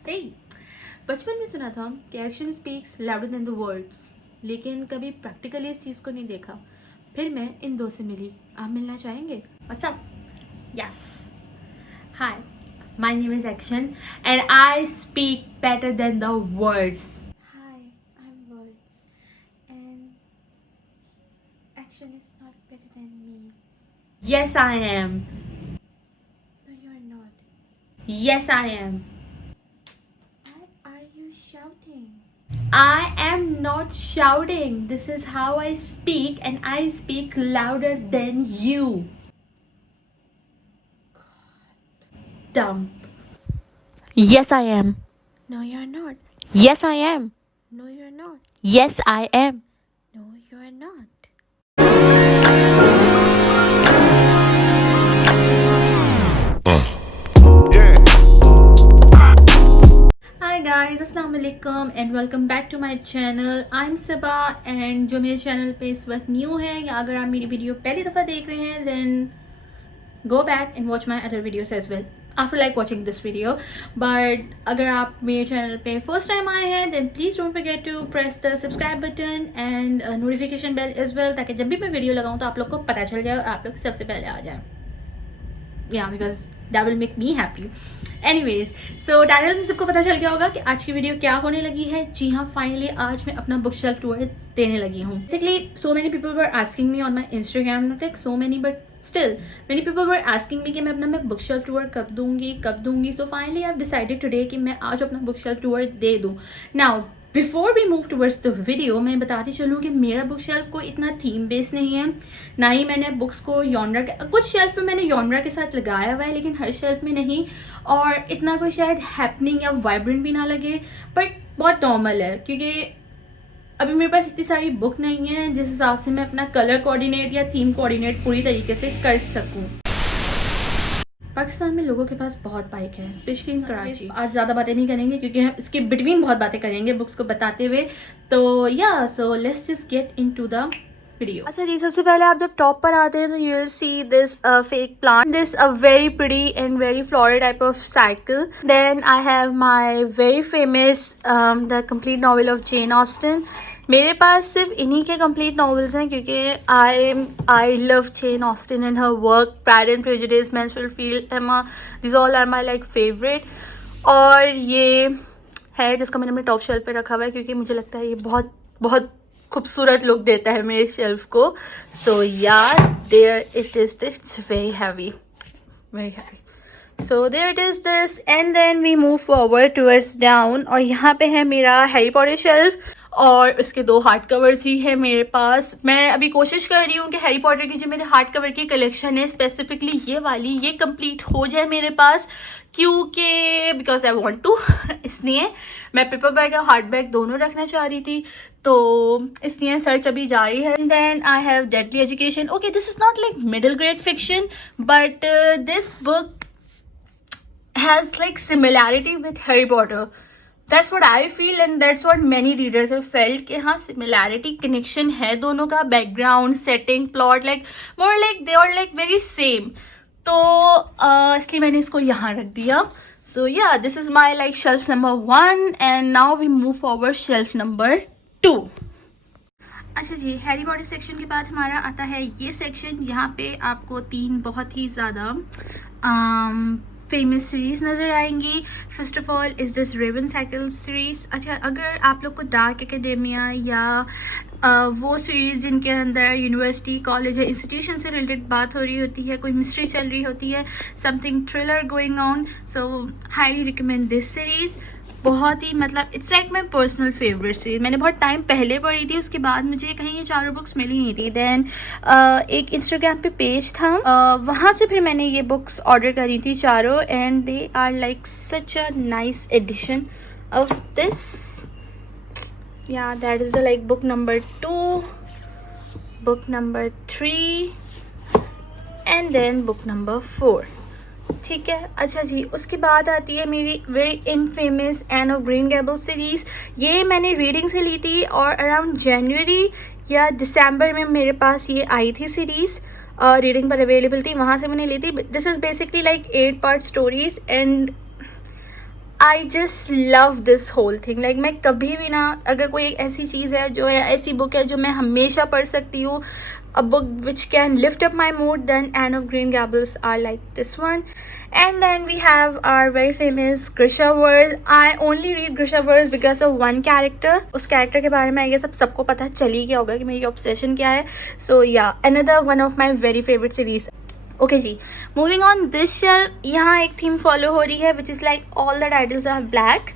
हे बचपन में सुना था कि action speaks louder than the words, लेकिन कभी प्रैक्टिकली इस चीज़ को नहीं देखा। फिर मैं इन दो से मिली। आप मिलना चाहेंगे? What's up? Yes, hi, my name is action and I speak better than the words. Hi, I am words and action is not better than me. Yes I am. No you are not. Yes I am. Are you shouting? I am not shouting. This is how I speak, and I speak louder than you. Dump. Yes, I am. No, you're not. Yes, I am. No, you're not. Yes, I am. No, you're not. Hi guys, अस्सलाम वालेकुम and welcome back to my channel. I am Saba and जो मेरे channel पे इस वक्त new है या अगर आप मेरी वीडियो पहली दफ़ा देख रहे हैं then go back and watch my other videos as well after like watching this video. But अगर आप मेरे चैनल पे फर्स्ट टाइम आए हैं then please don't forget to press the subscribe button and notification bell as well, ताकि जब भी मैं वीडियो लगाऊँ तो आप लोग को पता चल जाए और आप लोग सबसे पहले आ जाए। Because that will make me happy. Anyways, so title से सबको पता चल गया होगा कि आज की वीडियो क्या होने लगी है। जी हाँ, फाइनली आज मैं अपना बुक शेल्फ टूर देने लगी हूँ। Basically so many people were asking me on my Instagram, not like so many but still many people were asking me कि मैं अपना बुक शेल्फ टूर कब दूंगी। So finally I decided today कि मैं आज अपना बुक शेल्फ टूर दे दूँ। Now before we move towards the video, मैं बताती चलूँ कि मेरा बुक शेल्फ को इतना थीम बेस नहीं है, ना ही मैंने बुक्स को यॉनरा के कुछ शेल्फ में मैंने यॉनरा के साथ लगाया हुआ है, लेकिन हर शेल्फ में नहीं, और इतना कोई शायद हैपनिंग या वाइब्रेंट भी ना लगे, बट बहुत नॉर्मल है क्योंकि अभी मेरे पास इतनी सारी बुक नहीं है जिस हिसाब से मैं अपना कलर कोऑर्डिनेट या थीम कोऑर्डिनेट पूरी तरीके से कर सकूँ। पाकिस्तान में लोगों के पास बहुत बाइक है, स्पेशली इन कराची। आज ज़्यादा बातें नहीं करेंगे क्योंकि हम इसके बिटवीन बहुत बातें करेंगे बुक्स को बताते हुए। तो या so let's just get into the video. अच्छा जी, सबसे पहले आप जब टॉप पर आते हैं तो you will see this fake plant, this a very pretty and very floral type of cycle. Then I have my very famous the complete novel of Jane Austen. मेरे पास सिर्फ इन्हीं के कंप्लीट नॉवेल्स हैं क्योंकि I love Jane Austen and her work, pride and prejudice, Mansfield, Emma, this all are my like favourite. और ये है जिसको मैंने अपने टॉप शेल्फ पे रखा हुआ है क्योंकि मुझे लगता है ये बहुत बहुत खूबसूरत लुक देता है मेरे शेल्फ को। सो यार there it is, it's very heavy, very heavy. So there it is this and then we move forward towards down, और यहाँ पे है मेरा हैरी पॉटर शेल्फ और उसके 2 हार्ड कवर्स ही है मेरे पास। मैं अभी कोशिश कर रही हूँ कि हैरी पॉटर की जो मेरे हार्ड कवर की कलेक्शन है, स्पेसिफिकली ये वाली, ये कंप्लीट हो जाए मेरे पास, क्योंकि बिकॉज आई वांट टू इसलिए मैं पेपर बैग और हार्ड बैग दोनों रखना चाह रही थी, तो इसलिए सर्च अभी जारी है। Then I have deadly education. Okay, this is not like middle grade fiction but this book has like similarity with Harry Potter. That's what I feel and that's what many readers have felt कि हाँ similarity connection है दोनों का, background, setting, plot, like more like they are like very same। तो इसलिए मैंने इसको यहाँ रख दिया। So yeah, this is my like shelf number 1 and now we move forward shelf number 2। अच्छा जी, हैरी पॉटर सेक्शन के बाद हमारा आता है ये सेक्शन। यहाँ पे आपको 3 बहुत ही ज़्यादा फेमस सीरीज़ नज़र आएंगी। First of all is this Raven Cycle series. अच्छा, अगर आप लोग को डार्क एकेडेमिया या वो सीरीज़ जिनके अंदर यूनिवर्सिटी, कॉलेज या इंस्टीट्यूशन से रिलेटेड बात हो रही होती है, कोई मिस्ट्री चल रही होती है, something thriller going on, so highly recommend this series. बहुत ही मतलब it's like my personal favourite series. मैंने बहुत टाइम पहले पढ़ी थी, उसके बाद मुझे कहीं ये 4 बुक्स मिली नहीं थी। देन एक इंस्टाग्राम पे पेज था, वहाँ से फिर मैंने ये बुक्स ऑर्डर करी थी चारों, and they are like such a nice edition of this. Yeah that is the like book number 2, book number 3 and then book number 4। ठीक है। अच्छा जी, उसके बाद आती है मेरी very infamous Anne of Green Gables series. ये मैंने रीडिंग से ली थी और अराउंड जनवरी या दिसंबर में मेरे पास ये आई थी सीरीज़, रीडिंग पर अवेलेबल थी, वहाँ से मैंने ली थी। This is basically like 8 part stories and I just love this whole thing. Like मैं कभी भी ना, अगर कोई एक ऐसी चीज़ है जो है, ऐसी बुक है जो मैं हमेशा पढ़ सकती हूँ, a book which can lift up my mood, then Anne of Green Gables are like this one. And then we have our very famous Grisha World. I only read Grisha World because of one character. उस character के बारे में I guess अब सबको पता चल ही गया होगा कि मेरी obsession क्या है. So yeah, another one of my very favorite series. Okay जी, मूविंग ऑन दिस शेल्फ. यहाँ एक थीम फॉलो हो रही है which is like all the titles are black.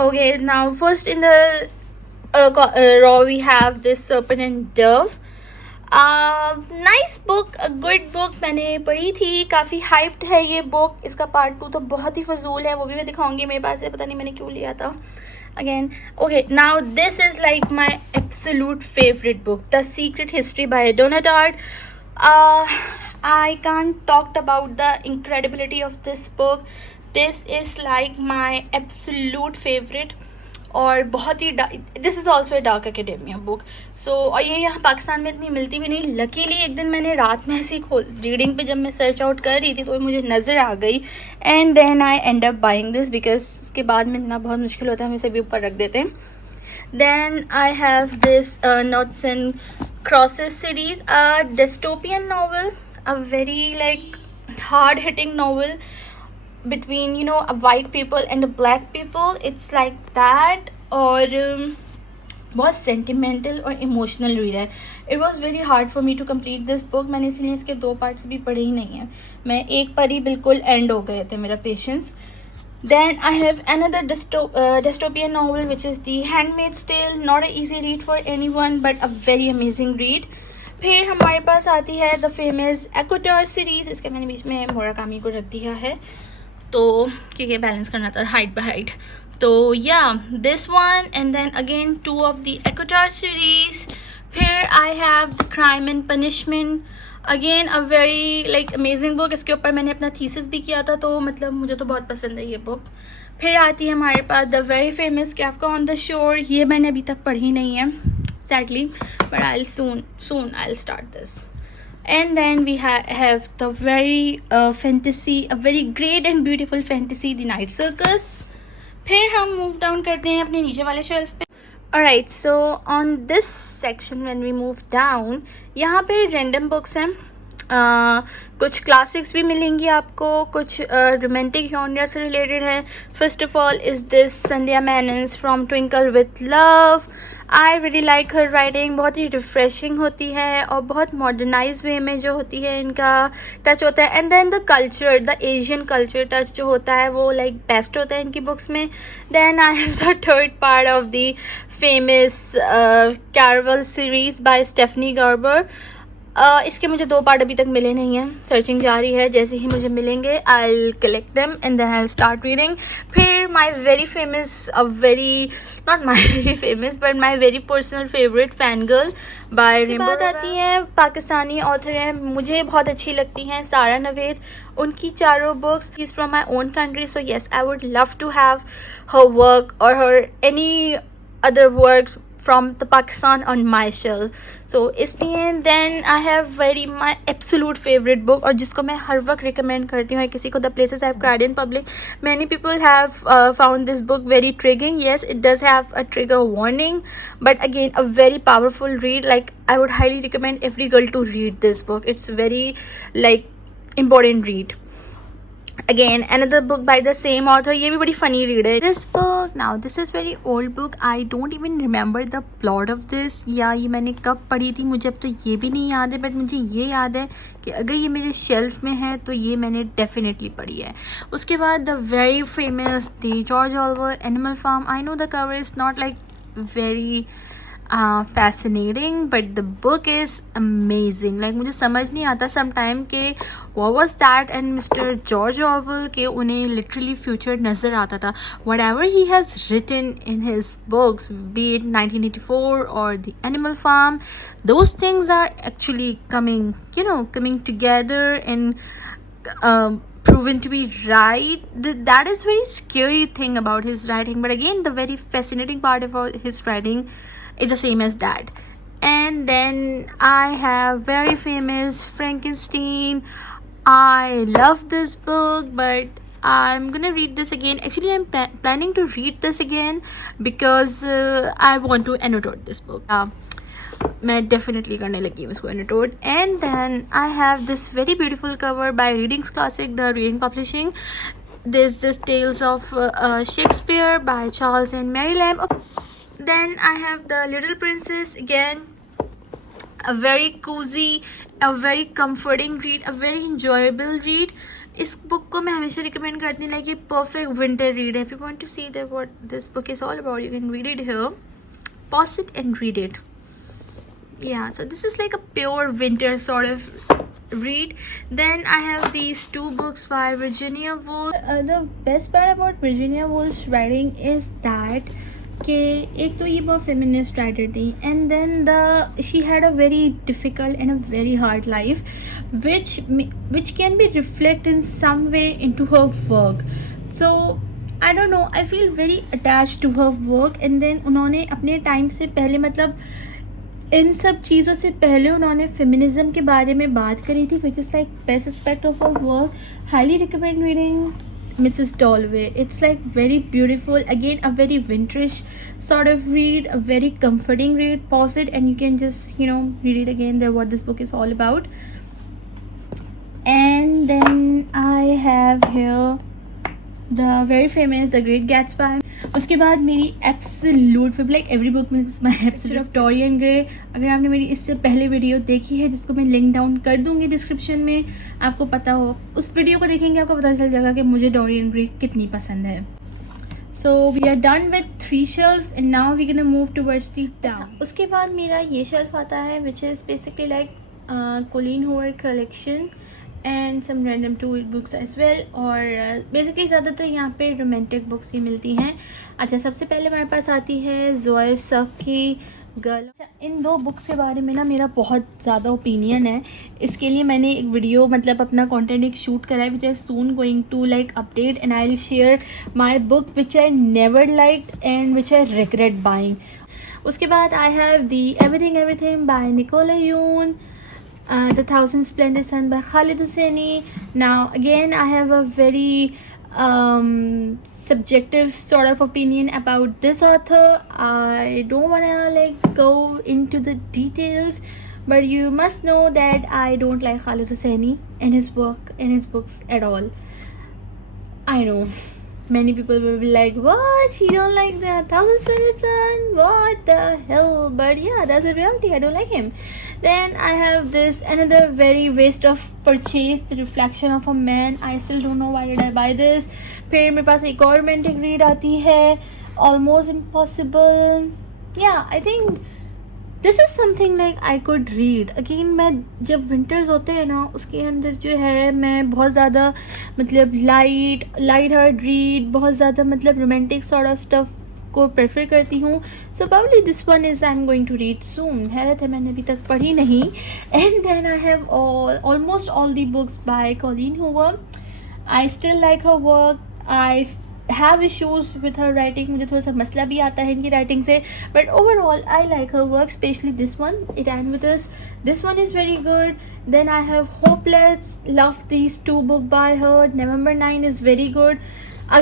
Okay, now first in the row we have this Serpent and Dove. Nice book, a good book. मैंने पढ़ी थी, काफ़ी hyped है ये बुक. इसका पार्ट 2 तो बहुत ही फजूल है, वो भी मैं दिखाऊंगी. मेरे पास है, पता नहीं मैंने क्यों लिया था. Again, okay, now this is like my absolute favorite book, The Secret History by Donatard. I can't talk about the incredibility of this book. This is like my absolute favorite. और बहुत ही this is also a dark academia book. So और ये यहाँ पाकिस्तान में इतनी मिलती भी नहीं. लकीली एक दिन मैंने रात में ऐसी रीडिंग पे जब मैं सर्च आउट कर रही थी तो मुझे नज़र आ गई. And then I end up buying this because उसके बाद में इतना बहुत मुश्किल होता है, हम इसे भी ऊपर रख देते हैं. Then I have this Noughts and Crosses series, a dystopian novel, a very like hard hitting novel between a white people and a black people. It's like that. और बहुत सेंटिमेंटल और इमोशनल रीड है. It was very hard for me to complete this book. मैंने इसलिए इसके 2 parts भी पढ़े ही नहीं हैं. मैं एक पर ही बिल्कुल एंड हो गए थे मेरा patience. Then I have another dystopian novel which is The Handmaid's Tale. Not an easy read for anyone but a very amazing read. फिर हमारे पास आती है द फेमस एक्वाटोर सीरीज़. इसके मैंने बीच में मुराकामी को रख दिया है तो क्योंकि बैलेंस करना था हाइट बाय हाइट. तो yeah this one and then again 2 of the ACOTAR series. फिर I have crime and punishment. Again a very like amazing book. इसके ऊपर मैंने अपना थीसिस भी किया था, तो मतलब मुझे तो बहुत पसंद है ये बुक. फिर आती है हमारे पास the very famous Kafka on the shore. ये मैंने अभी तक पढ़ी नहीं है sadly, but I'll soon I'll start this. And then we have the very a very great and beautiful fantasy, The Night Circus. फिर हम move down करते हैं अपने नीचे वाले शेल्फ पे. Alright, so on this section when we move down, यहाँ पे random books हैं. कुछ क्लासिक्स भी मिलेंगी आपको, कुछ रोमांटिक जॉनर से रिलेटेड है. First of all is this Sandhya मेनन्स from twinkle with love. I really like her writing. बहुत ही रिफ्रेशिंग होती है और बहुत मॉडर्नाइज वे में जो होती है इनका टच होता है. And then the culture, the Asian culture touch जो होता है वो लाइक बेस्ट होता है इनकी बुक्स में. Then I have the third part of the famous Caraval series by Stephanie Garber. इसके मुझे 2 पार्ट अभी तक मिले नहीं हैं. सर्चिंग जारी है, जैसे ही मुझे मिलेंगे I will collect them and then I will start reading. फिर my very famous, not my very famous but my very personal favourite fangirl by बात आती है. पाकिस्तानी ऑथर हैं, मुझे बहुत अच्छी लगती हैं, सारा नवेद. उनकी 4 books is from my own country. So yes, I would love to have her work और her any other work from the Pakistan on my shelf. So इसलिए then I have my absolute favorite book और जिसको मैं हर वक्त recommend करती हूँ किसी को, The Places I've Cried in Public. Many people have found this book very triggering. Yes, it does have a trigger warning, but again a very powerful read. Like I would highly recommend every girl to read this book. It's very like important read. Again another book by the same author. ये भी बड़ी funny read है. This book, now this is very old book. I don't even remember the plot of this. या ये मैंने कब पढ़ी थी मुझे अब तो ये भी नहीं याद है, बट मुझे ये याद है कि अगर ये मेरे शेल्फ में है तो ये मैंने डेफिनेटली पढ़ी है. उसके बाद the very famous the George Orwell Animal Farm. I know the cover is not like very fascinating but the book is amazing. like मुझे समझ नहीं आता sometime के what was that and Mr. George Orwell के उन्हें literally future नज़र आता था. whatever he has written in his books, be it 1984 or The Animal Farm, those things are actually coming together and proven to be right. That is very scary thing about his writing, but again the very fascinating part about his writing is the same as that. And then I have very famous Frankenstein. I love this book, but I'm gonna read this again. Actually, I'm planning to read this again because I want to annotate this book. मैं definitely करने लगी हूँ इसको annotate. And then I have this very beautiful cover by Readings Classic, the Reading Publishing. There's this Tales of Shakespeare by Charles and Mary Lamb. Then I have The Little Princess, again a very cozy, a very comforting read, a very enjoyable read. इस book को मैं हमेशा recommend करती हूँ, like ये perfect winter read है. If you want to see that what this book is all about, you can read it here, pause it and read it. Yeah, so this is like a pure winter sort of read. Then I have these two books by Virginia Woolf. The best part about Virginia Woolf's writing is that कि एक तो ये बहुत feminist writer थी, and then she had a very difficult and a very hard life which can be reflected in some way into her work. So I don't know, I feel very attached to her work. And then उन्होंने अपने time से पहले, मतलब इन सब चीज़ों से पहले उन्होंने फेमिनिज्म के बारे में बात करी थी, विच is like best aspect of her work. Highly recommend reading Mrs. Dalloway. It's like very beautiful, again a very vintage sort of read, a very comforting read. Pause it and you can just read it again, there what this book is all about. And then I have here the very famous The Great Gatsby. उसके बाद मेरी absolute favourite, like every book means my absolute of Dorian Gray. अगर आपने मेरी इससे पहले video देखी है, जिसको मैं लिंक डाउन कर दूँगी डिस्क्रिप्शन में, आपको पता हो, उस वीडियो को देखेंगे आपको पता चल जाएगा कि मुझे डोरियन ग्रे कितनी पसंद है. So we are done with 3 shelfs and now we can move towards the down. उसके बाद मेरा ये शेल्फ आता है which is basically like Colleen Hoover collection and some random two books as well. और बेसिकली ज़्यादातर यहाँ पे रोमांटिक बुक्स ही मिलती हैं. अच्छा, सबसे पहले हमारे पास आती है ज़ोए सफ की गर्ल. इन 2 बुक्स के बारे में ना मेरा बहुत ज़्यादा ओपिनियन है. इसके लिए मैंने एक वीडियो, मतलब अपना कंटेंट एक शूट करा है, which I soon going to like update and I will share my book which I never liked and which I regret buying. उसके बाद I have the everything by Nicola Yoon, The Thousand Splendid Sun by Khalid Hosseini. Now again I have a very subjective sort of opinion about this author. I don't want to like go into the details, but you must know that I don't like Khalid Hosseini and his work and his books at all. I know many people will be like, what, you don't like the Thousand Splendid Sun, what the hell? But yeah, that's the reality, I don't like him. Then I have this another very waste of purchase, The Reflection of a Man. I still don't know why did I buy this. फिर मेरे पास एक और romantic read आती है, Almost Impossible. Yeah, I think this is something like I could read again. मैं जब winters होते हैं ना, उसके अंदर जो है मैं बहुत ज़्यादा मतलब लाइट हार्ट रीड, बहुत ज़्यादा मतलब रोमांटिक सॉर्ट ऑफ स्टफ को प्रेफर करती हूँ. So probably this one is I am going to read soon. हैरत है, मैंने अभी तक पढ़ी नहीं. And then I have almost all the books by Colleen Hoover. I still like her work. I have issues with her writing. मुझे थोड़ा सा मसला भी आता है इनकी राइटिंग से, but overall I like her work, especially this one, It Ends With Us. This one is very good. Then I have Hopeless. Love these 2 books by her. November 9 is very good.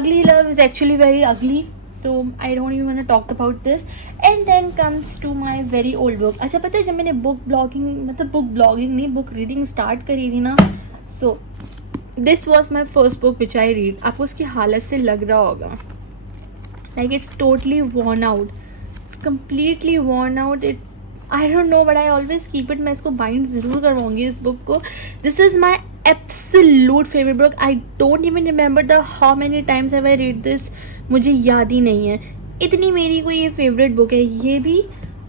Ugly Love is actually very ugly, so I don't even want to talk about this. And then comes to my very old book. अच्छा, पता है जब मैंने book blogging नहीं, book reading start करी थी ना, so this was my first book which I read. आपको उसकी हालत से लग रहा होगा like it's totally worn out, it's completely worn out. It I don't no but I always keep it. मैं इसको बाइंड ज़रूर करवाऊँगी इस बुक को. This is my absolute favourite book. I don't even remember the how many times have I read this. मुझे याद ही नहीं है, इतनी मेरी कोई ये फेवरेट बुक है. ये भी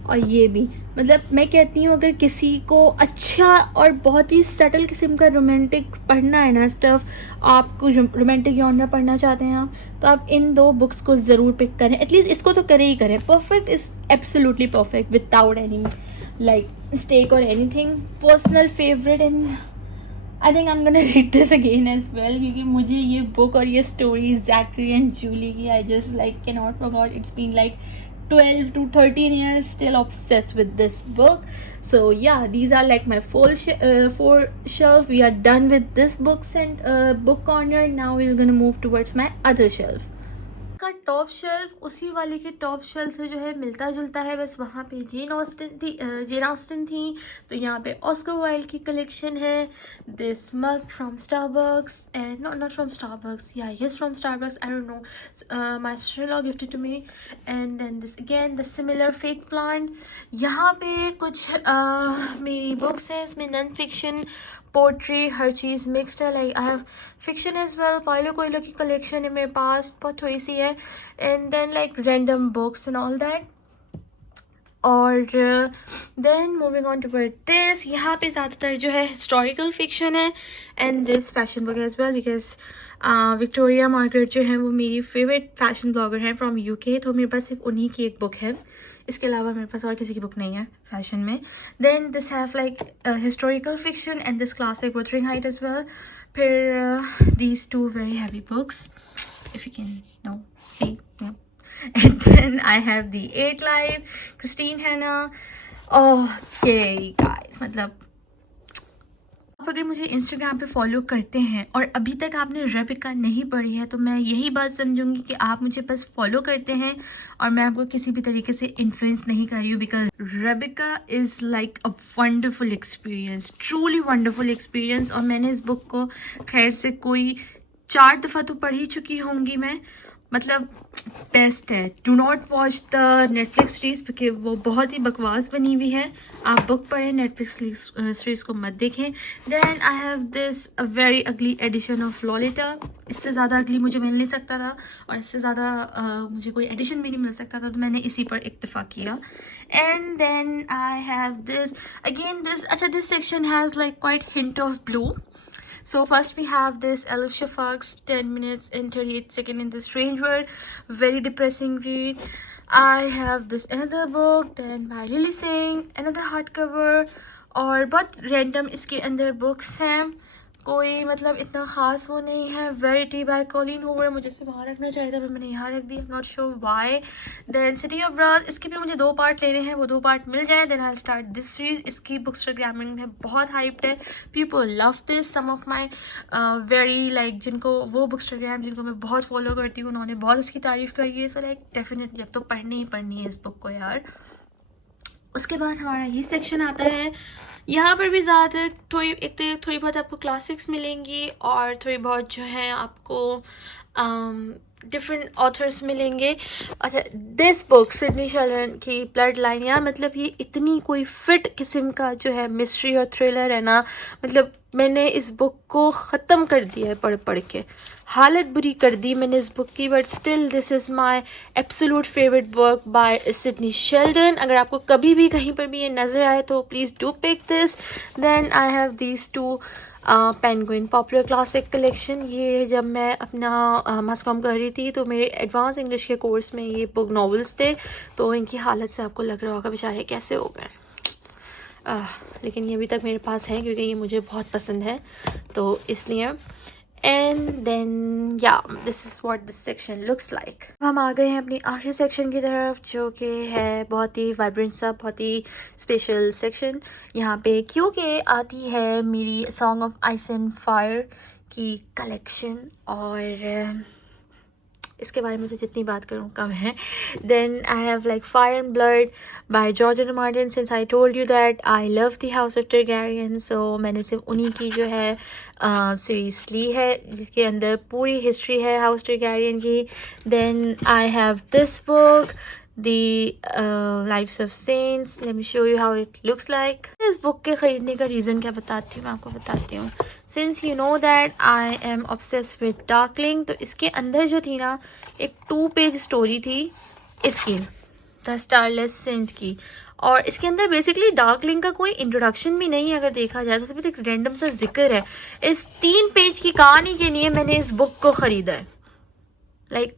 और ये भी, मतलब मैं कहती हूँ अगर किसी को अच्छा और बहुत ही सटल किस्म का रोमांटिक पढ़ना है ना स्टफ़, आपको रोमांटिक जॉनर पढ़ना चाहते हैं आप, तो आप इन 2 बुक्स को ज़रूर पिक करें. एटलीस्ट इसको तो करें ही करें. Perfect is absolutely perfect without any like mistake और anything. Personal favourite and I think I am gonna read this again as well, क्योंकि मुझे ये बुक और ये स्टोरी जैकरी एंड जूली की I just like can not forgot. It's been like 12 to 13 years, still obsessed with this book. So yeah, these are like my four shelf. We are done with this books and book corner. Now we're gonna move towards my other shelf. का top shelf उसी वाले के top shelf से जो है मिलता जुलता है, बस वहाँ पे जेन ऑस्टिन थी, तो यहाँ पे ऑस्कर वाइल्ड की कलेक्शन है. This mug from Starbucks and not from Starbucks, yeah yes from Starbucks, I don't know, my sister in law gifted to me. And then this again the similar fake plant. यहाँ पे कुछ मेरी books है, इसमें non fiction, poetry, हर चीज़ mixed है. Like I have fiction as well. Paulo Coelho की कलेक्शन है मेरे पास, बहुत थोड़ी सी है. And then like random books and all that. और then moving on to this, यहाँ पे ज़्यादातर जो है हिस्टोरिकल फिक्शन है and this fashion book as well, because Victoria Margaret जो है वो मेरी फेवरेट फैशन ब्लॉगर हैं फ्रॉम यूके, तो मेरे पास सिर्फ उन्हीं की एक बुक है. इसके अलावा मेरे पास और किसी की बुक नहीं है फैशन में. Then this have like historical fiction and this classic Wuthering height as well. फिर these two very heavy books, if you can no see. And then I have the 8 Live, Christine Hanna. Okay guys, मतलब आप अगर मुझे Instagram पे follow करते हैं और अभी तक आपने रेबिका नहीं पढ़ी है, तो मैं यही बात समझूंगी कि आप मुझे बस फॉलो करते हैं और मैं आपको किसी भी तरीके से इन्फ्लुएंस नहीं कर रही हूँ. Because Rebecca is like a wonderful experience, truly wonderful experience. और मैंने इस बुक को खैर से कोई 4 दफ़ा तो पढ़ ही चुकी होंगी मैं. मतलब बेस्ट है. Do not watch the Netflix series, क्योंकि वो बहुत ही बकवास बनी हुई है. आप बुक पढ़ें, नेटफ्लिक्स सीरीज़ को मत देखें. Then I have this a very ugly edition of Lolita. इससे ज़्यादा अगली मुझे मिल नहीं सकता था और इससे ज़्यादा मुझे कोई एडिशन भी नहीं मिल सकता था, तो मैंने इसी पर इक्तफा किया. And then I have this again this. अच्छा, this section has like quite hint of blue. So first we have this Elif Shafak's 10 minutes and 38 seconds in the strange world. Very depressing read. I have this another book, then by Lily Singh, another hardcover. और बहुत random इसके अंदर books हैं, कोई मतलब इतना ख़ास वो नहीं है. Verity by Colleen Hoover. मुझे इसे बाहर रखना चाहिए था पर मैंने यहाँ रख दिया, not sure why. Then City of Brass. इसके भी मुझे 2 पार्ट लेने हैं, वो 2 पार्ट मिल जाए then I start this series. इसकी बुकस्टाग्रामिंग में बहुत हाइप्ड है, people love this. Some of my very like जिनको वो बुकस्टाग्राम जिनको मैं बहुत फॉलो करती हूँ, उन्होंने बहुत इसकी तारीफ़ करी है. सो लाइक डेफिनेटली अब तो पढ़नी ही पढ़नी है इस बुक को यार. उसके बाद हमारा ये सेक्शन आता है. यहाँ पर भी ज़्यादातर थोड़ी बहुत आपको क्लासिक्स मिलेंगी और थोड़ी बहुत जो है आपको डिफरेंट ऑथर्स मिलेंगे. अच्छा, दिस बुक सिडनी शेल्डन की ब्लड लाइन, यार मतलब ये इतनी कोई फिट किस्म का जो है मिस्ट्री और थ्रिलर है ना. मतलब मैंने इस बुक को ख़त्म कर दिया है पढ़ पढ़ के, हालत बुरी कर दी मैंने इस बुक की. But still this is my absolute favourite work by Sidney Sheldon. अगर आपको कभी भी कहीं पर भी ये नज़र आए तो please do pick this. Then I have these 2 Penguin popular classic collection. ये जब मैं अपना मास कॉम कर रही थी तो मेरे एडवांस इंग्लिश के कोर्स में ये बुक नॉवेल्स थे, तो इनकी हालत से आपको लग रहा होगा बेचारे कैसे हो गए. लेकिन ये अभी तक मेरे पास है क्योंकि ये मुझे बहुत पसंद है, तो इसलिए. एंड देन या this is what this section looks like. हम आ गए हैं अपनी आखिरी सेक्शन की तरफ, जो कि है बहुत ही वाइब्रेंट सा, बहुत ही स्पेशल सेक्शन. यहाँ पे क्योंकि आती है मेरी song of ice and fire की कलेक्शन, और इसके बारे में तो जितनी बात करूँ कम है. Then I have like fire and blood by George R Martin. Since I told you that I love the house of Targaryen, so मैंने सिर्फ उन्हीं की जो है सीरीज ली है जिसके अंदर पूरी हिस्ट्री है हाउस टारगैरियन की. Then I have this book the lives of saints. Let me show you how it looks like. इस बुक के ख़रीदने का रीज़न क्या बताती हूँ मैं आपको बताती हूँ. Since you know that I am obsessed with Darkling, तो इसके अंदर जो थी ना एक 2-पेज स्टोरी थी इसकी, द स्टारलेस सेंट की. और इसके अंदर बेसिकली डार्कलिंग का कोई इंट्रोडक्शन भी नहीं है अगर देखा जाए तो, सिर्फ एक रैंडम सा जिक्र है. इस 3 पेज की कहानी के लिए मैंने इस बुक को ख़रीदा है. Like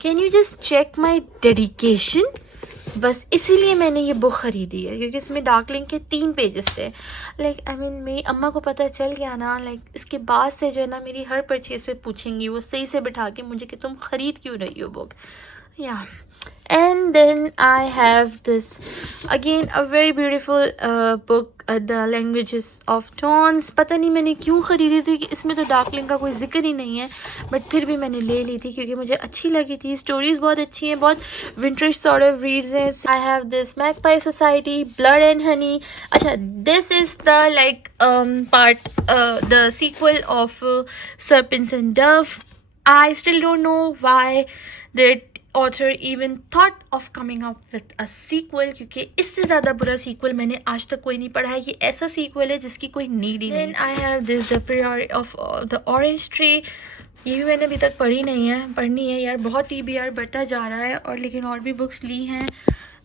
can you just check my dedication. बस इसीलिए मैंने ये बुक ख़रीदी है क्योंकि इसमें डार्कलिंग के 3 पेजेस थे. लाइक आई मीन मेरी अम्मा को पता चल गया ना, लाइक इसके बाद से जो है ना मेरी हर परचेज पे पूछेंगी वो सही से बिठा के मुझे कि तुम ख़रीद क्यों रही हो बुक. या And then I have this again a very beautiful book, The Languages of Tones. पता नहीं मैंने क्यों ख़रीदी थी कि इसमें तो डार्कलिंग का कोई जिक्र ही नहीं है, बट फिर भी मैंने ले ली थी क्योंकि मुझे अच्छी लगी थी. स्टोरीज़ बहुत अच्छी हैं, बहुत विंटेज सॉर्ट ऑफ रीड्स हैं. I have this magpie society, blood and honey. अच्छा, this is the like part, the sequel of serpents and dove. I still don't know why the author even thought of coming up with a sequel, क्योंकि इससे ज़्यादा बुरा sequel मैंने आज तक कोई नहीं पढ़ा है. ये ऐसा sequel है जिसकी कोई need ही नहीं. Then I have this The Priori of the Orange Tree. ये भी मैंने अभी तक पढ़ी नहीं है, पढ़नी है यार. बहुत TBR बढ़ता जा रहा है, और लेकिन और भी बुक्स ली हैं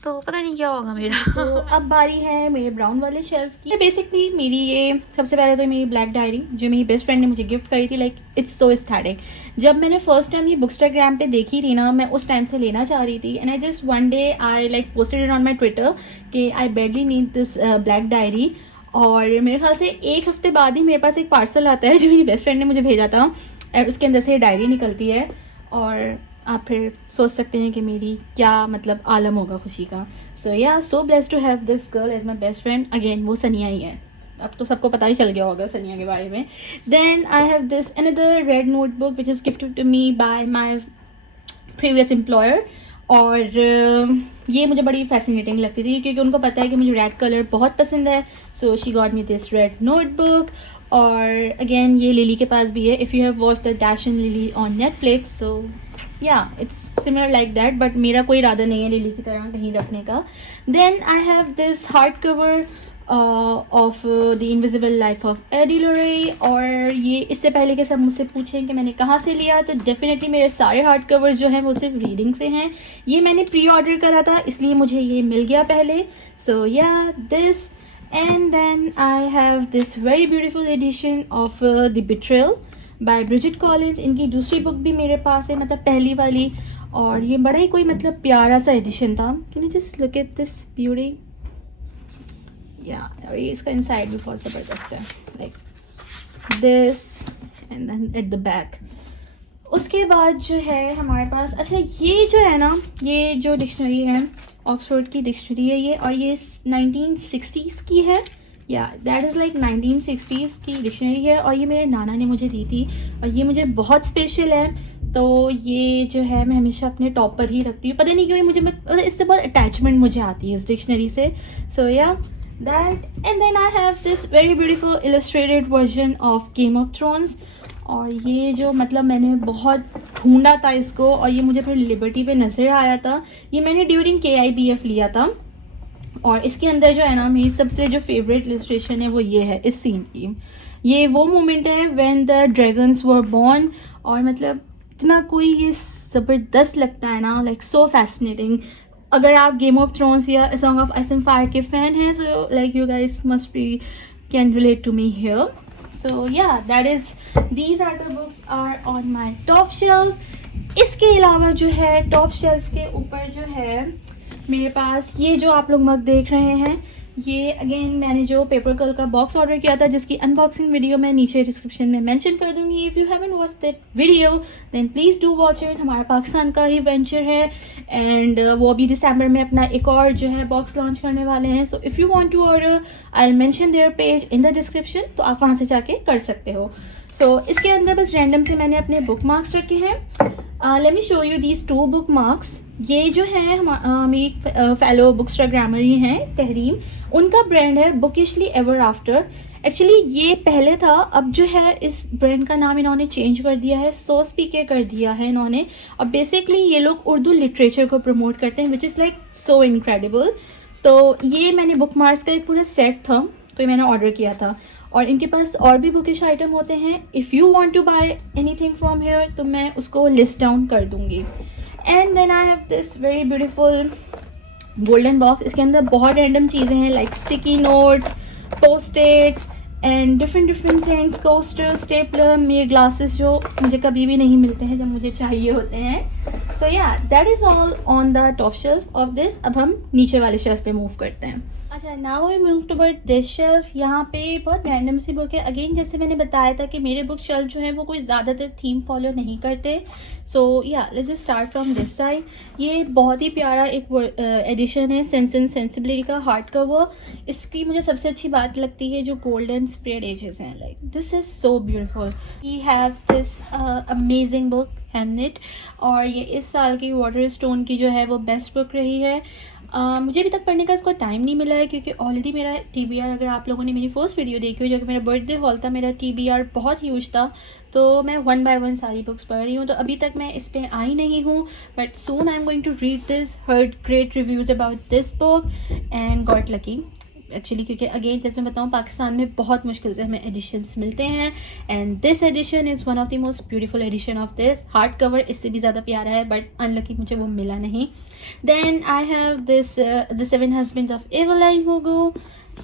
तो पता नहीं क्या होगा मेरा. तो अब बारी है मेरे ब्राउन वाले शेल्फ की. बेसिकली मेरी ये सबसे पहले तो मेरी ब्लैक डायरी जो मेरी बेस्ट फ्रेंड ने मुझे गिफ्ट करी थी. Like it's so aesthetic. जब मैंने फर्स्ट टाइम ये बुकस्टाग्राम पे देखी थी ना, मैं उस टाइम से लेना चाह रही थी. And I just one day I like posted it on my Twitter कि I badly need this black diary. और मेरे ख्याल से एक हफ्ते बाद ही मेरे पास एक पार्सल आता है जो मेरी बेस्ट फ्रेंड ने मुझे भेजा था, और उसके अंदर से ये डायरी निकलती है. और आप फिर सोच सकते हैं कि मेरी क्या मतलब आलम होगा खुशी का. So yeah so blessed to have this girl as my best friend. Again वो सनिया ही है, अब तो सबको पता ही चल गया होगा सनिया के बारे में. Then I have this another red notebook which is gifted to me by my previous employer. और ये मुझे बड़ी फैसिनेटिंग लगती थी क्योंकि उनको पता है कि मुझे रेड कलर बहुत पसंद है. So she got me this red notebook. और अगेन ये लिली के पास भी है. If you have watch the dash and Lily on Netflix, so yeah it's similar like that, but मेरा कोई इरादा नहीं है लिली की तरह कहीं रखने का. Then I have this hard cover of the Invisible Life of Addie LaRue ये इससे पहले कि सब मुझसे पूछें कि मैंने कहाँ से लिया, तो डेफिनेटली मेरे सारे हार्ड कवर जो हैं वो सिर्फ रीडिंग से हैं. ये मैंने प्री ऑर्डर करा था इसलिए मुझे ये मिल गया पहले. So yeah this. And then I have this very beautiful edition of the Betrayal by Bridget Collins. इनकी दूसरी बुक भी मेरे पास है, मतलब पहली वाली. और ये बड़ा ही कोई मतलब प्यारा सा एडिशन था. Can you just look at this beauty. Yeah और ये इसका इनसाइड भी बहुत ज़बरदस्त है, like this and then at the back. उसके बाद जो है हमारे पास, अच्छा ये जो है ना, ये जो डिक्शनरी है ऑक्सफोर्ड की डिक्शनरी है ये, और ये 1960s की है. या दैट इज़ लाइक 1960s की डिक्शनरी है, और ये मेरे नाना ने मुझे दी थी, और ये मुझे बहुत स्पेशल है. तो ये जो है मैं हमेशा अपने टॉप पर ही रखती हूँ. पता नहीं क्यों मुझे मतलब इससे बहुत अटैचमेंट मुझे आती है इस डिक्शनरी से. So yeah that. And then I have this very beautiful illustrated version of Game of Thrones. और ये जो मतलब मैंने बहुत ढूंढा था इसको, और ये मुझे फिर लिबर्टी पे नज़र आया था. ये मैंने ड्यूरिंग KIBF लिया था. और इसके अंदर जो है ना मेरी सबसे जो फेवरेट इलस्ट्रेशन है वो ये है इस सीन की. ये वो मोमेंट है when the dragons were born. और मतलब इतना कोई ये ज़बरदस्त लगता है ना, लाइक सो फैसिनेटिंग. अगर आप गेम ऑफ थ्रोन्स या song of ice and fire के फ़ैन हैं, so like you guys must be can relate to me here. So yeah that is these are the books are on my top shelf. इसके अलावा जो है top shelf के ऊपर जो है मेरे पास ये जो आप लोग मग देख रहे हैं, ये अगेन मैंने जो पेपर कल का बॉक्स ऑर्डर किया था जिसकी अनबॉक्सिंग वीडियो मैं नीचे डिस्क्रिप्शन में मेंशन कर दूंगी. If you haven't watch that video then please do watch it. हमारा पाकिस्तान का ही वेंचर है, एंड वो अभी दिसंबर में अपना एक और जो है बॉक्स लॉन्च करने वाले हैं. So if you want to order I will mention their page in the description, तो आप वहाँ से जाके कर सकते हो. सो इसके अंदर बस रैंडम से मैंने अपने बुक मार्क्स रखे हैं. Let me show you these 2 book marks. ये जो है मेरी फेलो बुकस्टाग्रामर ही हैं तहरीम, उनका ब्रांड है बुकिशली एवर आफ्टर. एक्चुअली ये पहले था, अब जो है इस ब्रांड का नाम इन्होंने चेंज कर दिया है, सो स्पीके कर दिया है इन्होंने. और बेसिकली ये लोग उर्दू लिटरेचर को प्रमोट करते हैं विच इज़ लाइक सो इनक्रेडिबल. तो ये मैंने बुक मार्क्स का एक पूरा सेट था, तो ये मैंने ऑर्डर किया था. और इनके पास और भी बुकिश आइटम होते हैं. If you want to buy anything from here तो मैं उसको लिस्ट डाउन कर दूँगी. And then I have this very beautiful golden box. इसके अंदर बहुत रैंडम चीज़ें हैं like sticky notes, post-its and different things, coaster, stapler, मेरे ग्लासेस जो मुझे कभी भी नहीं मिलते हैं जब मुझे चाहिए होते हैं. So yeah that is all on the top shelf of this. अब हम नीचे वाले शेल्फ पे मूव करते हैं. अच्छा, now I move toward this shelf. यहाँ पे बहुत रैंडम सी बुक है. अगेन जैसे मैंने बताया था कि मेरे बुक शेल्फ जो है वो कोई ज़्यादातर थीम फॉलो नहीं करते. So yeah let's just start from this side. ये बहुत ही प्यारा एक एडिशन है सेंस एंड सेंसिबिलिटी का, हार्ड कवर. इसकी मुझे सबसे अच्छी बात लगती है जो गोल्डन स्प्रेड एजेस हैं. Like this is so beautiful. We have this amazing book Hamnet, और ये इस साल की वाटर स्टोन की जो है वो बेस्ट बुक रही है. मुझे अभी तक पढ़ने का इसको टाइम नहीं मिला है क्योंकि ऑलरेडी मेरा TBR, अगर आप लोगों ने मेरी फर्स्ट वीडियो देखी हो जो कि मेरा बर्थडे हॉल था, मेरा TBR बहुत ह्यूज था. तो मैं 1 by 1 सारी बुक्स पढ़ रही हूँ, तो अभी तक मैं इस पर आई नहीं हूँ. But soon I am going to read this, heard great reviews about this book and got lucky actually. क्योंकि अगेन जैसे मैं बताऊँ, पाकिस्तान में बहुत मुश्किल से हमें एडिशंस मिलते हैं, and this edition is one of the most beautiful edition of this. Hard cover इससे भी ज़्यादा प्यारा है, बट अनलकी मुझे वो मिला नहीं. Then I have this the 7 husband of Evelyn Hugo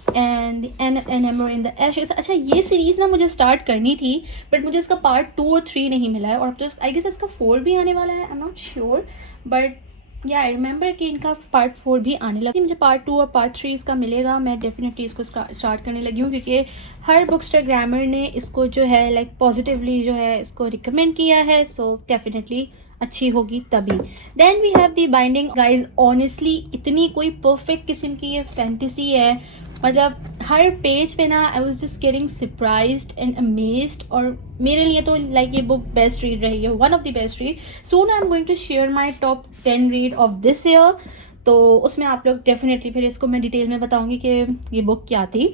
and an ember in the ashes. अच्छा, ये सीरीज़ ना मुझे स्टार्ट करनी थी, बट मुझे इसका पार्ट 2 और 3 नहीं मिला है, और अब तो आई गेस इसका 4 भी आने वाला है. I am not sure, but या आई रिमेंबर कि इनका पार्ट 4 भी आने लगा. मुझे पार्ट 2 और पार्ट 3 इसका मिलेगा. मैं डेफिनेटली इसको स्टार्ट करने लगी हूँ क्योंकि हर बुकस्टर ग्रामर ने इसको जो है लाइक पॉजिटिवली जो है इसको रिकमेंड किया है. सो डेफिनेटली अच्छी होगी तभी. Then we have the Binding. Guys honestly इतनी कोई परफेक्ट किस्म की ये फैंटेसी है, मतलब हर पेज पे ना I was just getting surprised and amazed. और मेरे लिए तो लाइक ये बुक बेस्ट रीड रही है, one of the best read. Soon I am going to share my top 10 read of this year. तो उसमें आप लोग डेफिनेटली फिर इसको मैं डिटेल में बताऊंगी कि ये बुक क्या थी.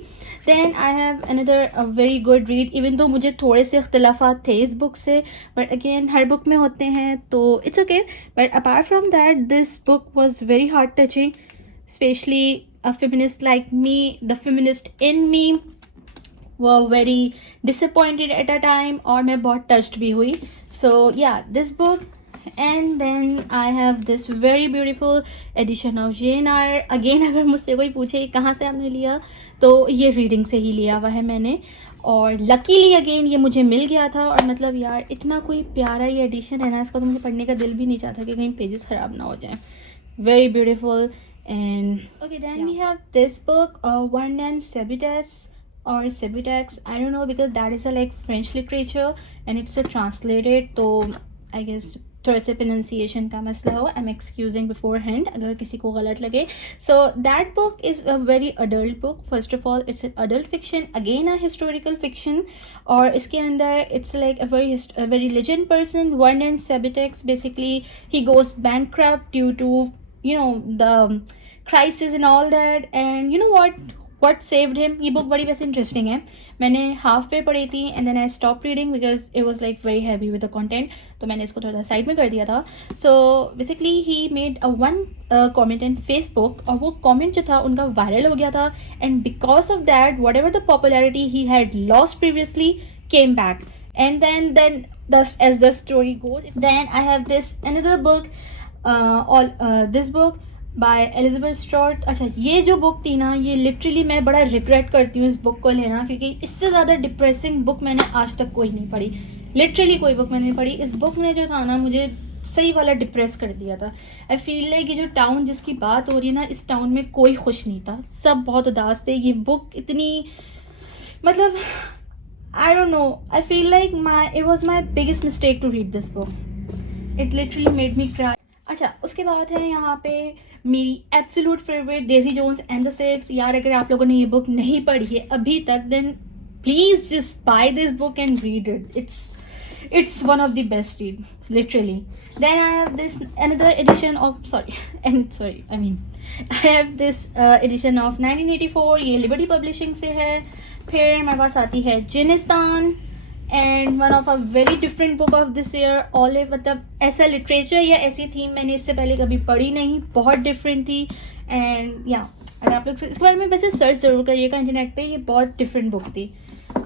Then I have another very good read, even तो मुझे थोड़े से इख्तलाफात थे इस बुक से, बट अगेन हर बुक में होते हैं तो it's okay. But apart from that this book was very heart touching, specially a feminist like me, the feminist in me were very disappointed at a time, और मैं बहुत touched भी हुई. So yeah, this book. And then I have this very beautiful edition of Jane Eyre. Again अगर मुझसे कोई पूछे कहाँ से आपने लिया, तो ये रीडिंग से ही लिया हुआ है मैंने, और लकीली अगेन ये मुझे मिल गया था. और मतलब यार इतना कोई प्यारा ये एडिशन है ना, इसका तो मुझे पढ़ने का दिल भी नहीं चाहता कि कहीं पेजेस ख़राब ना हो जाएं. Very beautiful. And okay, then we have this book, One and Sebutex or Sebutex. I don't know because that is a like French literature and it's a translated. तो I guess थोड़ा से pronunciation का मसला हो. I'm excusing beforehand अगर किसी को गलत लगे. So that book is a very adult book. First of all, it's an adult fiction, again a historical fiction. और इसके अंदर it's like a very legend person. One and Sebutex, basically he goes bankrupt due to the crisis and all that, and you know what saved him. ये book बड़ी वैसे interesting है. मैंने half पे पढ़ी थी and then I stop reading because it was like very heavy with the content, तो मैंने इसको थोड़ा साइड में कर दिया था. So basically he made a one comment in Facebook, और वो कमेंट जो था उनका वायरल हो गया था, and because of that what ever the popularity he had lost previously came back. And then as the story goes, then I have this another book, this book by Elizabeth Strout. अच्छा, ये जो book थी ना, ये literally मैं बड़ा regret करती हूँ इस बुक को लेना, क्योंकि इससे ज़्यादा डिप्रेसिंग बुक मैंने आज तक कोई नहीं पढ़ी. लिटरली कोई बुक मैंने नहीं पढ़ी. इस बुक ने जो था ना मुझे सही वाला डिप्रेस कर दिया था. आई फील लाइक ये जो टाउन जिसकी बात हो रही है ना, इस टाउन में कोई खुश नहीं था, सब बहुत उदास थे. ये बुक इतनी मतलब I don't know. I feel like it was my biggest mistake to read this book. It literally made me cry. अच्छा, उसके बाद है यहाँ पे मेरी absolute favourite Daisy Jones and the six. यार अगर आप लोगों ने ये बुक नहीं पढ़ी है अभी तक, then please just buy this book and read it. It's one of the best read, literally. Then I have this another edition of I have this edition of 1984. ये लिबर्टी पब्लिशिंग से है. फिर हमारे पास आती है जिनिस्तान, and one of a very different book of this year. Olive, मतलब ऐसा लिटरेचर या ऐसी थीम मैंने इससे पहले कभी पढ़ी नहीं, बहुत डिफरेंट थी. एंड या अगर आप लोग इसके बारे में वैसे सर्च ज़रूर करिएगा इंटरनेट पे, ये बहुत डिफरेंट बुक थी.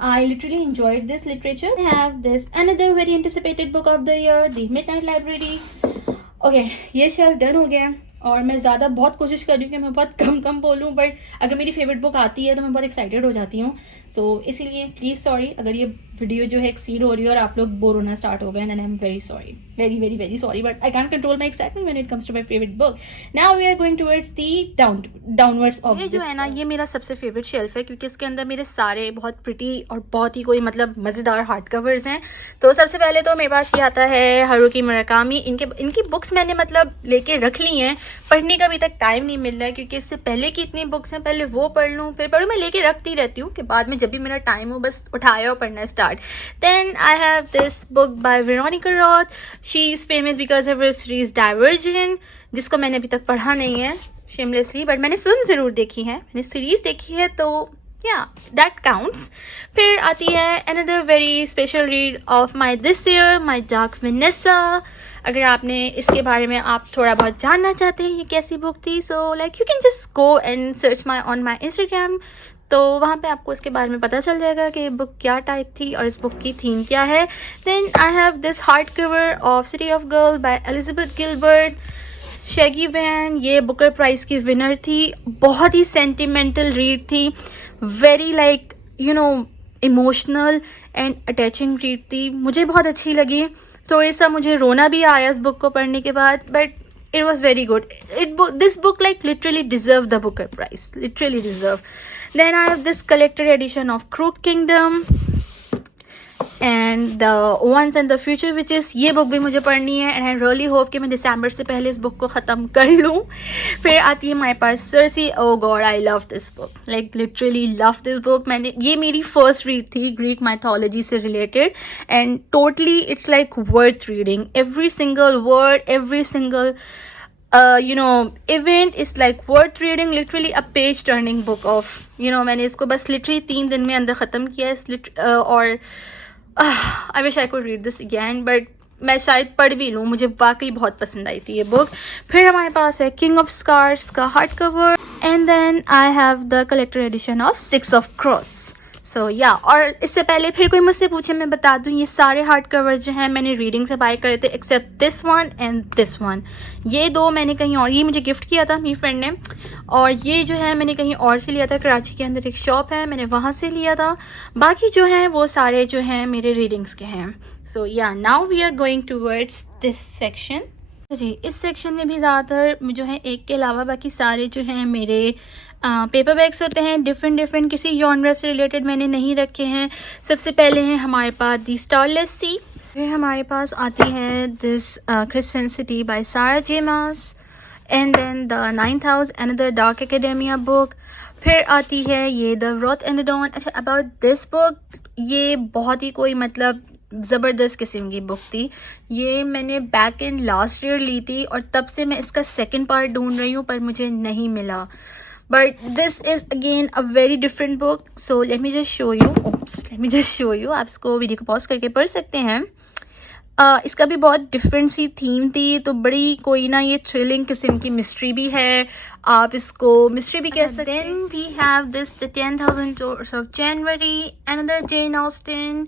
I literally enjoyed this literature. I have this another very anticipated book of the year, The Midnight Library. Okay, ये शेल्फ डन हो गया, और मैं ज़्यादा बहुत कोशिश कर रही हूँ कि मैं बहुत कम बोलूँ, बट अगर मेरी फेवरेट बुक आती है तो मैं बहुत एक्साइटेड हो जाती हूँ. सो इसीलिए प्लीज़ सॉरी अगर ये वीडियो जो है एक्सीड हो रही है और आप लोग बोर होना स्टार्ट हो गए, and I am very sorry, very very very sorry, but I can control my excitement when it comes to my favourite book. Now we are going towards the downwards of ये जो है ना, ये मेरा सबसे favourite shelf है क्योंकि इसके अंदर मेरे सारे बहुत प्रिटी और बहुत ही कोई मतलब मज़ेदार हार्ड कवर्स हैं. तो सबसे पहले तो मेरे पास ये आता है हारुकी मुराकामी. इनकी बुक्स मैंने मतलब लेके रख ली हैं, पढ़ने का अभी तक टाइम नहीं मिल रहा है क्योंकि इससे पहले की इतनी बुक्स हैं, पहले वो पढ़ लूँ फिर पढ़ूँ. मैं लेके रखती रहती हूँ कि बाद में जब भी मेरा टाइम हो बस उठाया और पढ़ना start. Then I have this book by Veronica Roth. She is famous because of her series Divergent, जिसको मैंने अभी तक पढ़ा नहीं है शेमलेसली, बट मैंने फिल्म ज़रूर देखी है, मैंने सीरीज़ देखी है, तो या दैट काउंट्स. फिर आती है another very special read of my this year, my dark Vanessa. अगर आपने इसके बारे में आप थोड़ा बहुत जानना चाहते हैं ये कैसी बुक थी, सो like you can just go and search on my Instagram. तो वहाँ पे आपको इसके बारे में पता चल जाएगा कि ये बुक क्या टाइप थी और इस बुक की थीम क्या है. Then I have this hard cover of city of girl by Elizabeth Gilbert. Shuggie Bain ये बुकर प्राइज़ की विनर थी. बहुत ही सेंटिमेंटल रीड थी, very like you know emotional and attaching read थी. मुझे बहुत अच्छी लगी. थोड़ा सा मुझे रोना भी आया इस बुक को पढ़ने के बाद, but it was very good. This book like literally deserved the Booker Prize, literally deserved. Then I have this collected edition of Crooked Kingdom and the Once and the Future Witches. ये book भी मुझे पढ़नी है and I really hope कि मैं दिसंबर से पहले इस बुक को ख़त्म कर लूँ. फिर आती है हमारे पास Cersei. oh god I love this book, like literally love this book. मैंने ये मेरी फर्स्ट रीड थी ग्रीक माइथोलॉजी से related and totally it's like worth reading. Every single word, every single event is like worth reading. Literally a page turning book of मैंने इसको बस literally 3 दिन में अंदर ख़त्म किया है. और I wish I could read this again, but मैं शायद पढ़ भी लूँ. मुझे वाकई बहुत पसंद आई थी ये बुक. फिर हमारे पास है किंग ऑफ स्कार्स का hard cover and then I have the collector edition of 6 of crows. सो या और इससे पहले फिर कोई मुझसे पूछे मैं बता दूँ, ये सारे हार्ड कवर्स जो हैं मैंने रीडिंग से बाय करे थे except this one and this one. ये दो मैंने कहीं और, ये मुझे गिफ्ट किया था मेरी फ्रेंड ने, और ये जो है मैंने कहीं और से लिया था. कराची के अंदर एक शॉप है, मैंने वहाँ से लिया था. बाकी जो हैं वो सारे जो हैं मेरे रीडिंग्स के हैं. So yeah now we are going towards this section. जी इस सेक्शन में भी ज़्यादातर जो है एक के अलावा बाकी सारे जो हैं मेरे पेपर बैग्स होते हैं. डिफरेंट किसी जॉनर से रिलेटेड मैंने नहीं रखे हैं. सबसे पहले हैं हमारे पास दी स्टारलेस सी. फिर हमारे पास आती है this Christian city by Sarah J Maas and then the 9th house another dark academia book. फिर आती है ये the wrath and the dawn. अच्छा अबाउट दिस बुक, ये बहुत ही कोई मतलब ज़बरदस्त किस्म की बुक थी. ये मैंने बैक इन लास्ट ईयर ली थी और तब से मैं इसका सेकंड पार्ट ढूंढ रही हूँ पर मुझे नहीं मिला. But this is again a very different book. So let me just show you. आप इसको वीडियो को पॉज करके पढ़ सकते हैं. इसका भी बहुत डिफरेंट सी थीम थी, तो बड़ी कोई ना ये थ्रिलिंग किस्म की मिस्ट्री भी है, आप इसको मिस्ट्री भी कह सकते हैं. Then we have this the 10,000 Doors of January, another Jane Austen,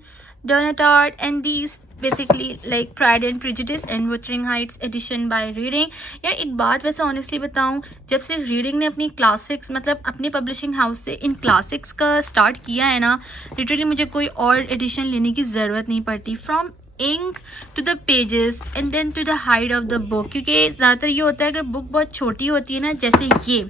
Donatart, and these basically like Pride and Prejudice and Wuthering Heights edition by Reading. यार एक बात वैसे ऑनेस्टली बताऊँ, जब से रीडिंग ने अपनी क्लासिक्स मतलब अपने पब्लिशिंग हाउस से इन क्लासिक्स का स्टार्ट किया है ना, लिटरली मुझे कोई और एडिशन लेने की ज़रूरत नहीं पड़ती. From ink to the pages and then to the height of the book. क्योंकि ज़्यादातर ये होता है अगर बुक बहुत छोटी होती है ना, जैसे ये,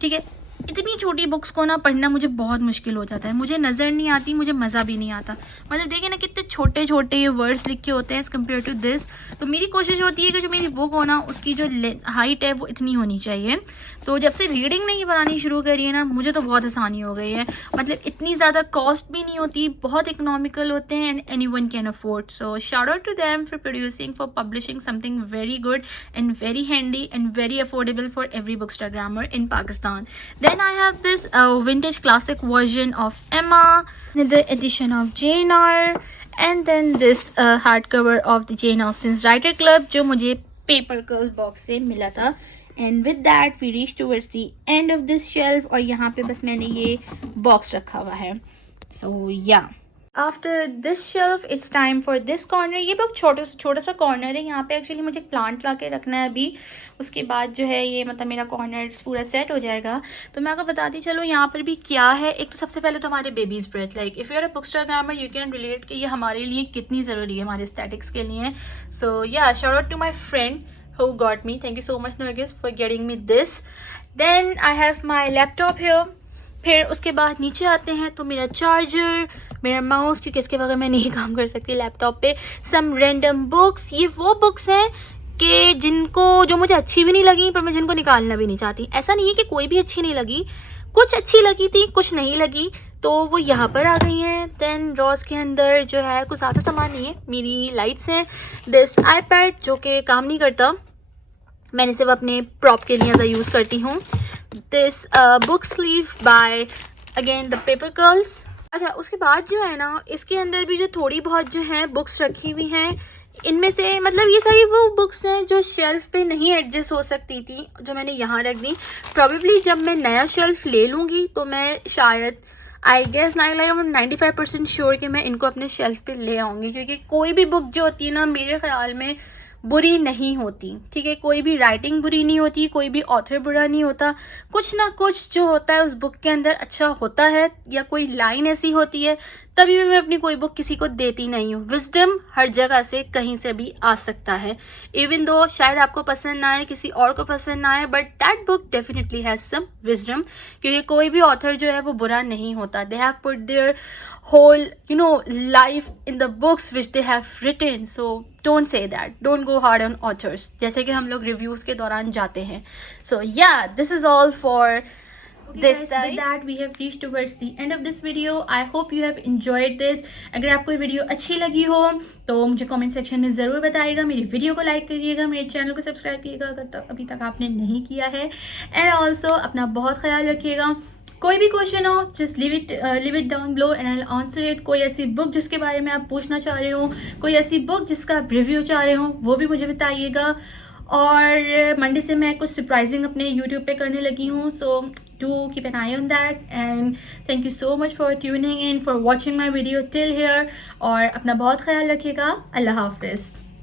ठीक है, इतनी छोटी बुक्स को ना पढ़ना मुझे बहुत मुश्किल हो जाता है. मुझे नज़र नहीं आती, मुझे मज़ा भी नहीं आता. मतलब देखिए ना कितने छोटे छोटे ये वर्ड्स लिख के होते हैं एज़ कम्पेयर टू दिस. तो मेरी कोशिश होती है कि जो मेरी बुक हो ना उसकी जो हाइट है वो इतनी होनी चाहिए. तो जब से रीडिंग नहीं बनानी शुरू करी है ना, मुझे तो बहुत आसानी हो गई है. मतलब इतनी ज़्यादा कॉस्ट भी नहीं होती, बहुत इकोनॉमिकल होते हैं and anyone can afford. So shout out to them for producing, for publishing something very good and very handy and very affordable for every bookstagrammer in Pakistan. Then I have this vintage classic version of Emma, the edition of Jane Eyre, and then this hardcover of the Jane Austen's Writer Club, जो मुझे Paper Girl box से मिला था. And with that we reach towards the end of this shelf, और यहाँ पे बस मैंने ये box रखा हुआ है. So yeah. After this shelf it's time for this corner. ये बहुत छोटा सा कॉर्नर है। यहाँ पे एक्चुअली मुझे एक प्लांट ला के रखना है अभी, उसके बाद जो है ये मतलब मेरा कॉर्नर पूरा सेट हो जाएगा। तो मैं आपको बताती चलो यहाँ पर भी क्या है। एक तो सबसे पहले तो हमारे baby's breath, like if you are a bookstagrammer you can relate कि ये हमारे लिए कितनी ज़रूरी है, हमारे एस्थेटिक्स के लिए। So yeah shout out to my friend who got me, thank you so much Nargis for getting me this. Then I have my laptop here. फिर उसके बाद नीचे आते हैं तो मेरा चार्जर, मेरा माउस, क्योंकि इसके बगैर मैं नहीं काम कर सकती लैपटॉप पे। सम रैंडम बुक्स, ये वो बुक्स हैं कि जो मुझे अच्छी भी नहीं लगी पर मैं जिनको निकालना भी नहीं चाहती। ऐसा नहीं है कि कोई भी अच्छी नहीं लगी, कुछ अच्छी लगी थी कुछ नहीं लगी, तो वो यहाँ पर आ गई हैं। देन रॉस के अंदर जो है कुछ ज़्यादा सामान नहीं है, मेरी लाइट्स हैं, दिस आईपैड जो कि काम नहीं करता, मैंने सिर्फ अपने प्रॉप के लिए ज़्यादा यूज़ करती हूँ। This book sleeve by again the paper girls. अच्छा उसके बाद जो है ना इसके अंदर भी जो थोड़ी बहुत जो है बुक्स रखी हुई हैं, इनमें से मतलब ये सारी वो बुक्स हैं जो शेल्फ पे नहीं एडजस्ट हो सकती थी, जो मैंने यहाँ रख दी। प्रॉबेबली जब मैं नया शेल्फ ले लूँगी तो मैं शायद आई गेस 95% श्योर कि मैं इनको अपने शेल्फ पे ले आऊँगी, क्योंकि कोई भी बुक जो होती है ना मेरे ख्याल में बुरी नहीं होती, ठीक है। कोई भी राइटिंग बुरी नहीं होती, कोई भी ऑथर बुरा नहीं होता, कुछ ना कुछ जो होता है उस बुक के अंदर अच्छा होता है, या कोई लाइन ऐसी होती है, तभी भी मैं अपनी कोई बुक किसी को देती नहीं हूँ। विजडम हर जगह से कहीं से भी आ सकता है, इवन दो शायद आपको पसंद ना आए, किसी और को पसंद ना आए, but that book definitely has some wisdom, क्योंकि कोई भी ऑथर जो है वो बुरा नहीं होता। They have put their whole life in the books which they have written, so don't say that, don't go hard on authors, जैसे कि हम लोग रिव्यूज के दौरान जाते हैं। So yeah, this is all for this side. With that we have reached towards the end of this video. I hope you have enjoyed this. अगर आपको ये वीडियो अच्छी लगी हो तो मुझे कमेंट सेक्शन में ज़रूर बताइएगा, मेरी वीडियो को लाइक करिएगा, मेरे चैनल को सब्सक्राइब कीजिएगा अगर अभी तक आपने नहीं किया है, एंड ऑल्सो अपना बहुत ख्याल रखिएगा। कोई भी क्वेश्चन हो just leave it down below and I will answer it. कोई ऐसी बुक जिसके बारे में आप पूछना चाह रहे हो, कोई ऐसी बुक जिसका आप रिव्यू चाह रहे हो, वो भी मुझे बताइएगा। और मंडे से मैं कुछ सरप्राइजिंग अपने यूट्यूब पे करने लगी हूँ, so do keep an I on that, and thank you so much for tuning in, for watching my video till here, और अपना बहुत ख्याल रखिएगा। अल्लाह हाफिज़।